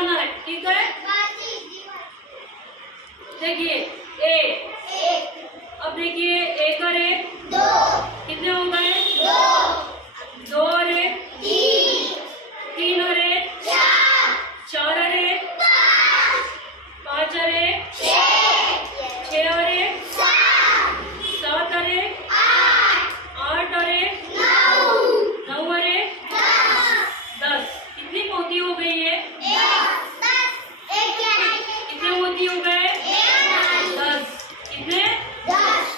लगाना है, ठीक है। देखिए एक, अब देखिए एक और एक कितने हो गए? दो और एक तीन और एक चार और एक पाँच और एक छह और एक सात और एक आठ और एक नौ और एक 10। कितनी मोती हो गई है? कितने मोती हो गए? 10। कितने?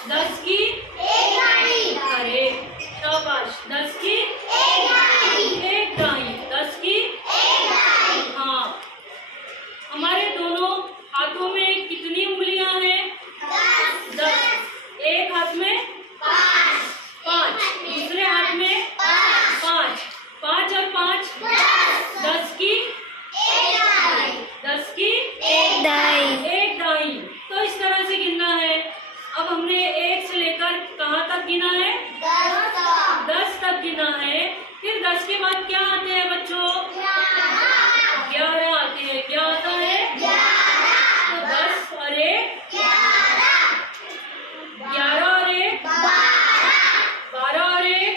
10 की अरे शाबाश, 10 की एक डाई, 10 की हाँ। हमारे दोनों हाथों में कितनी उंगलियां हैं? 10। एक हाथ में 5, दूसरे हाथ में 5, 5 और 5 10 की 10 की एक डाई। तो इस तरह से गिनना है। अब हमने 1 से लेकर कहाँ तक गिना है? 10 तक गिना है। फिर 10 के बाद क्या आते हैं बच्चों? 11 आते हैं। क्या आता है? तो 10 और 1 11 और 1 12 और 1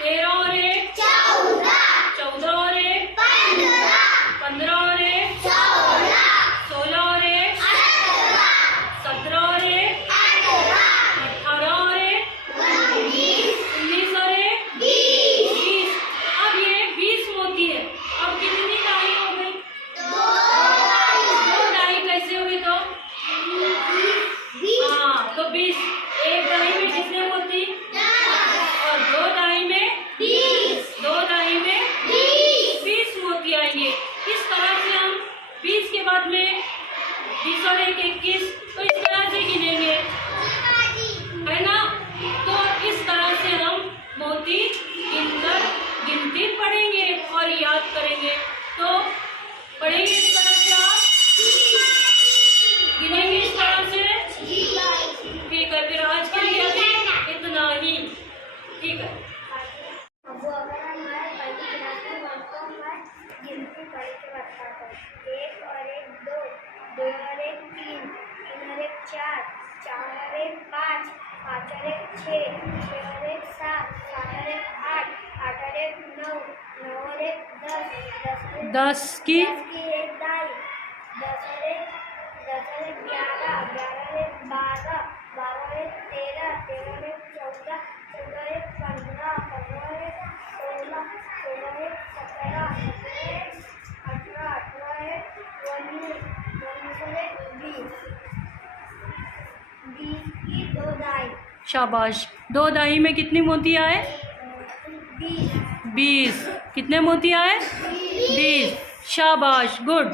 13 और 1 14 और 1 15 और 1 16 और 1 17 और 1 18 और 1 19 और 1 20। अब ये 20 मोती है। अब कितनी डाई हो गई? 2 डाई। कैसे हुई? तो हाँ, तो 20। एक डाई में कितने मोती? और 2 डाई में 20 मोती आएंगे। इस तरह से हम 20 के बाद में 20 और 1 21, तो इस तरह से गिनेंगे, है ना। तो इस तरह से हम मोती गिनकर गिनती पढ़ेंगे और याद करेंगे। तो पढ़ेंगे इस तरह से, आप गिनेंगे इस तरह से, ठीक है। फिर आज के लिए अभी इतना ही, ठीक है। अब अगर हमारे पहली क्लास में बनता है गिनती पढ़ के बताता है। 1 और 1 2, 2 और 1 3, 3 और 1 4, 4 और 1 5, 5 और 1 6, 6 और 1 7, 7 और 1 8, 8 और 1 9, 9 और 1 10, 10 की एक डाई, 10 और 1 11, 11 और 1 12, 12 और 1 13, 13 और 1 14, 14 और 1 15, 15 और 1 16, 16 और 1 17, 17 और 1 18, 18 और 1 19, 19 और 1 20, 20 की 2 डाई। शाबाश। 2 डाई में कितनी मोती आए? 20। कितने मोती आए? 20। शाबाश, गुड।